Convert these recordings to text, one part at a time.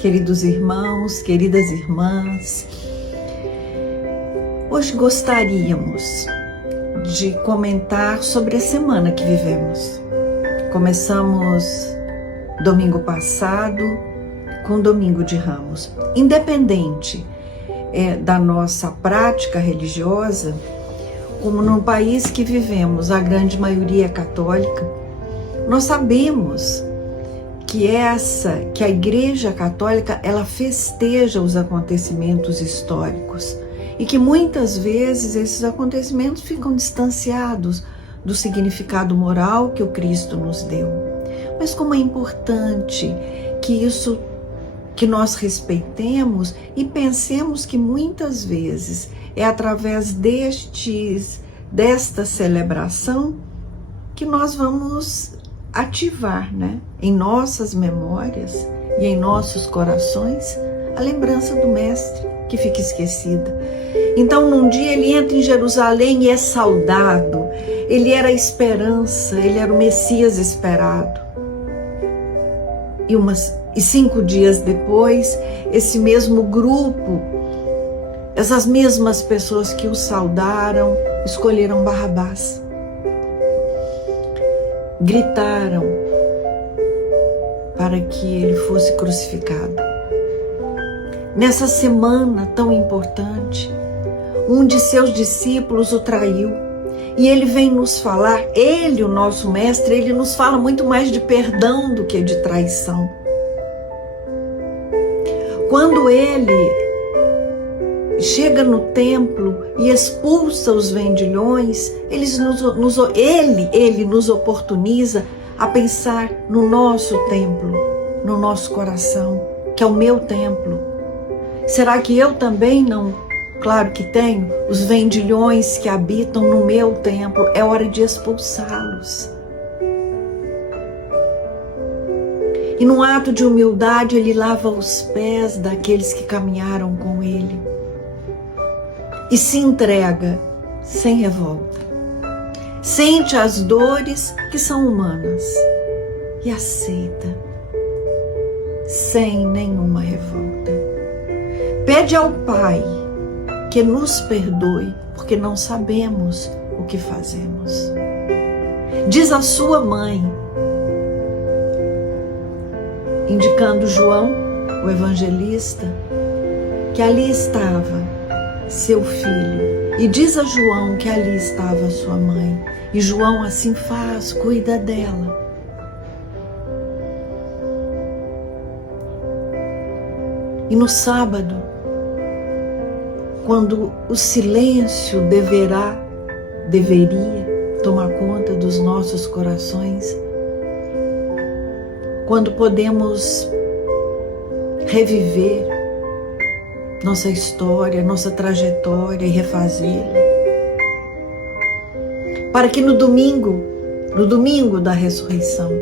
queridos irmãos, queridas irmãs. Hoje gostaríamos de comentar sobre a semana que vivemos. Começamos domingo passado com Domingo de Ramos. Independente da nossa prática religiosa, como no país que vivemos, a grande maioria é católica, nós sabemos que a Igreja Católica, ela festeja os acontecimentos históricos e que muitas vezes esses acontecimentos ficam distanciados do significado moral que o Cristo nos deu. Mas como é importante que nós respeitemos e pensemos que muitas vezes é através desta celebração que nós vamos ativar, em nossas memórias e em nossos corações a lembrança do Mestre que fica esquecida. Então, num dia ele entra em Jerusalém e é saudado. Ele era a esperança, ele era o Messias esperado. E 5 dias depois, esse mesmo grupo, essas mesmas pessoas que o saudaram, escolheram Barrabás. Gritaram para que ele fosse crucificado. Nessa semana tão importante, um de seus discípulos o traiu. E ele vem nos falar, ele, o nosso mestre, ele nos fala muito mais de perdão do que de traição. Quando ele chega no templo e expulsa os vendilhões, ele nos oportuniza a pensar no nosso templo, no nosso coração, que é o meu templo. Será que eu também não? Claro que tenho. Os vendilhões que habitam no meu templo, é hora de expulsá-los. E num ato de humildade, ele lava os pés daqueles que caminharam com ele. E se entrega sem revolta. Sente as dores que são humanas e aceita sem nenhuma revolta. Pede ao Pai que nos perdoe, porque não sabemos o que fazemos. Diz a sua mãe, indicando João, o evangelista, que ali estava seu filho, e diz a João que ali estava sua mãe, e João assim faz, cuida dela. E no sábado, quando o silêncio deveria tomar conta dos nossos corações, quando podemos reviver nossa história, nossa trajetória e refazê-la, para que no domingo da ressurreição,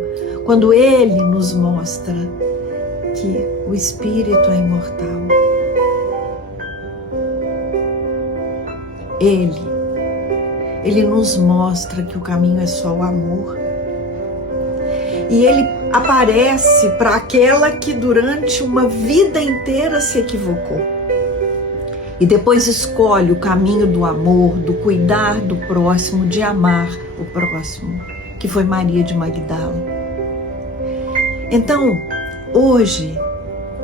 quando Ele nos mostra que o Espírito é imortal, Ele nos mostra que o caminho é só o amor. E Ele aparece para aquela que durante uma vida inteira se equivocou. E depois escolhe o caminho do amor, do cuidar do próximo, de amar o próximo, que foi Maria de Magdala. Então, hoje,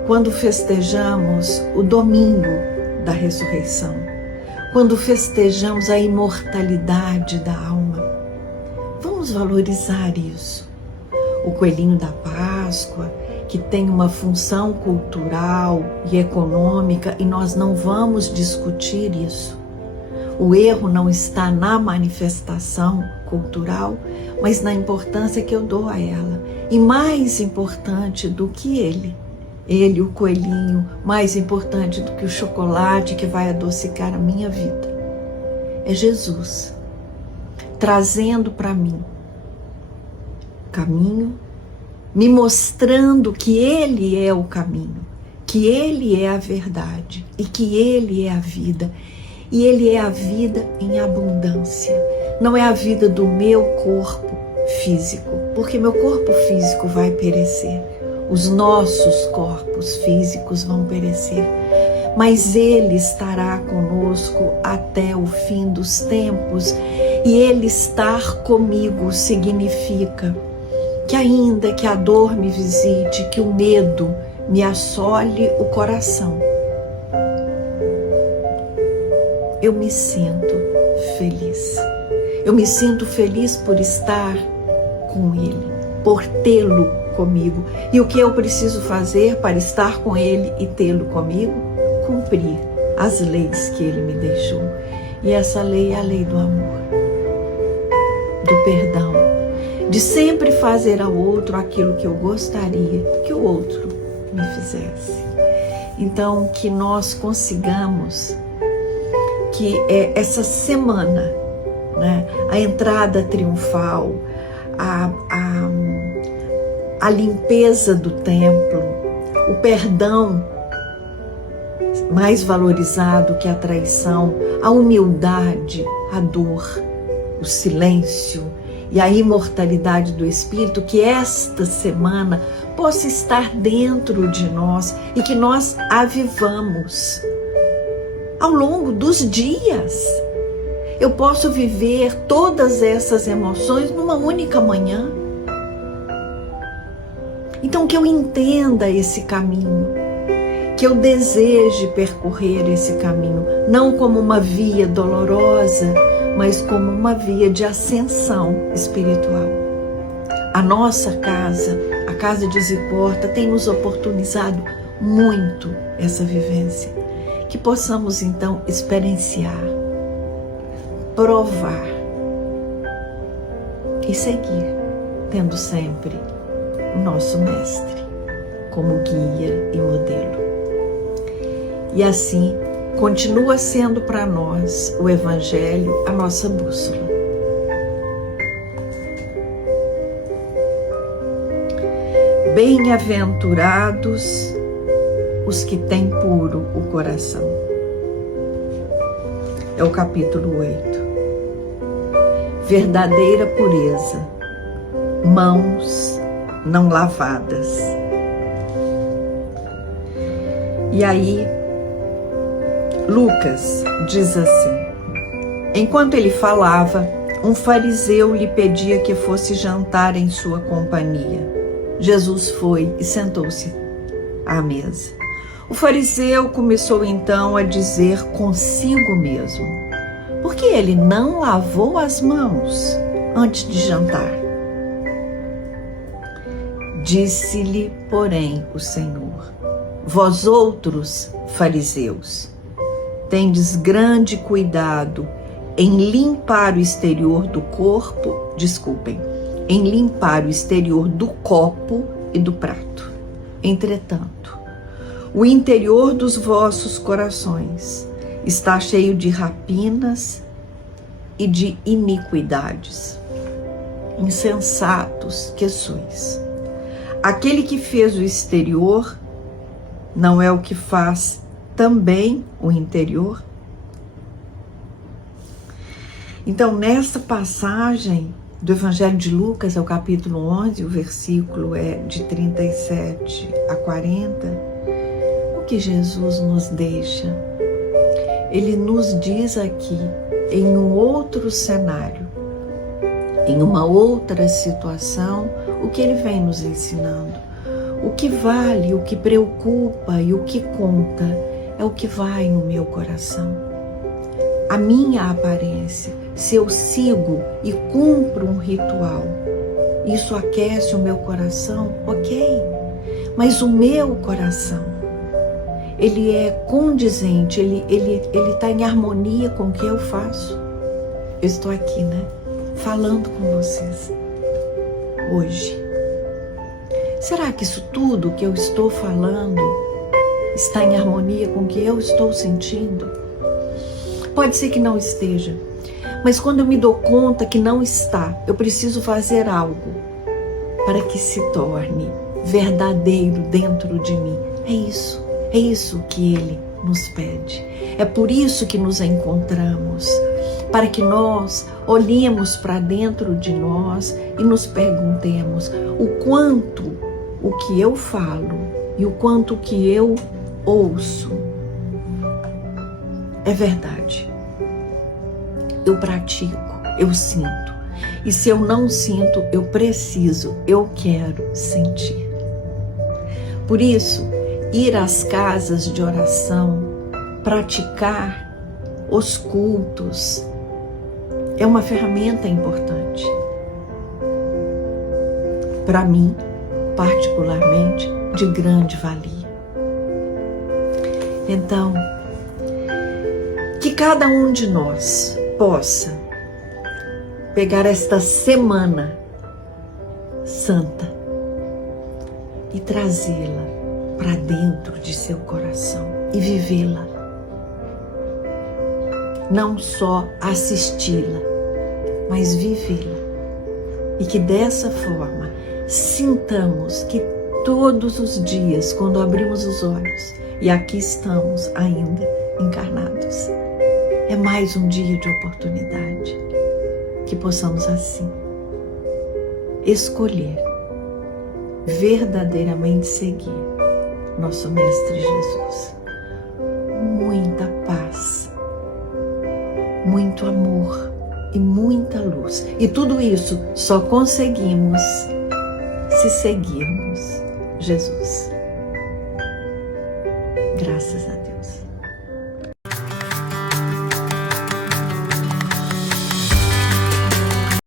quando festejamos o domingo da ressurreição, quando festejamos a imortalidade da alma, vamos valorizar isso. O coelhinho da Páscoa, que tem uma função cultural e econômica, e nós não vamos discutir isso. O erro não está na manifestação cultural, mas na importância que eu dou a ela. E mais importante do que ele, o coelhinho, mais importante do que o chocolate que vai adocicar a minha vida, é Jesus, trazendo para mim caminho, me mostrando que Ele é o caminho, que Ele é a verdade e que Ele é a vida. E Ele é a vida em abundância. Não é a vida do meu corpo físico, porque meu corpo físico vai perecer. Os nossos corpos físicos vão perecer, mas Ele estará conosco até o fim dos tempos. E Ele estar comigo significa que ainda que a dor me visite, que o medo me assole o coração, eu me sinto feliz. Eu me sinto feliz por estar com Ele, por tê-lo comigo. E o que eu preciso fazer para estar com Ele e tê-lo comigo? Cumprir as leis que Ele me deixou. E essa lei é a lei do amor, do perdão, de sempre fazer ao outro aquilo que eu gostaria que o outro me fizesse. Então, que nós consigamos que essa semana, né, a entrada triunfal, a limpeza do templo, o perdão mais valorizado que a traição, a humildade, a dor, o silêncio e a imortalidade do Espírito, que esta semana possa estar dentro de nós e que nós a vivamos ao longo dos dias. Eu posso viver todas essas emoções numa única manhã. Então, que eu entenda esse caminho, que eu deseje percorrer esse caminho, não como uma via dolorosa, mas como uma via de ascensão espiritual. A nossa casa, a Casa de Ziporta, tem nos oportunizado muito essa vivência. Que possamos então experienciar, provar e seguir, tendo sempre o nosso Mestre como guia e modelo. E assim, continua sendo para nós o Evangelho a nossa bússola. Bem-aventurados os que têm puro o coração. É o capítulo 8. Verdadeira pureza, mãos não lavadas. E aí, Lucas diz assim: enquanto ele falava, um fariseu lhe pedia que fosse jantar em sua companhia. Jesus foi e sentou-se à mesa. O fariseu começou então a dizer consigo mesmo: por que ele não lavou as mãos antes de jantar? Disse-lhe, porém, o Senhor: vós outros, fariseus, tendes grande cuidado em limpar o exterior do corpo, em limpar o exterior do copo e do prato. Entretanto, o interior dos vossos corações está cheio de rapinas e de iniquidades. Insensatos que sois. Aquele que fez o exterior não é o que faz também o interior? Então, nesta passagem do Evangelho de Lucas, é o capítulo 11, o versículo é de 37 a 40, o que Jesus nos deixa? Ele nos diz aqui, em um outro cenário, em uma outra situação, o que ele vem nos ensinando. O que vale, o que preocupa e o que conta é o que vai no meu coração. A minha aparência, se eu sigo e cumpro um ritual, isso aquece o meu coração, ok. Mas o meu coração, ele é condizente, ele está em harmonia com o que eu faço. Eu estou aqui, né? Falando com vocês hoje. Será que isso tudo que eu estou falando está em harmonia com o que eu estou sentindo? Pode ser que não esteja, mas quando eu me dou conta que não está, eu preciso fazer algo para que se torne verdadeiro dentro de mim. É isso que Ele nos pede. É por isso que nos encontramos, para que nós olhemos para dentro de nós e nos perguntemos o o que eu falo e o quanto que eu ouço é verdade. Eu pratico, eu sinto. E se eu não sinto, eu preciso, eu quero sentir. Por isso, ir às casas de oração, praticar os cultos, é uma ferramenta importante. Para mim, particularmente, de grande valia. Então, que cada um de nós possa pegar esta semana santa e trazê-la para dentro de seu coração e vivê-la. Não só assisti-la, mas vivê-la. E que dessa forma sintamos que todos os dias, quando abrimos os olhos, e aqui estamos ainda encarnados, é mais um dia de oportunidade. Que possamos assim escolher verdadeiramente seguir nosso Mestre Jesus. Muita paz, muito amor e muita luz. E tudo isso só conseguimos se seguirmos Jesus. Graças a Deus.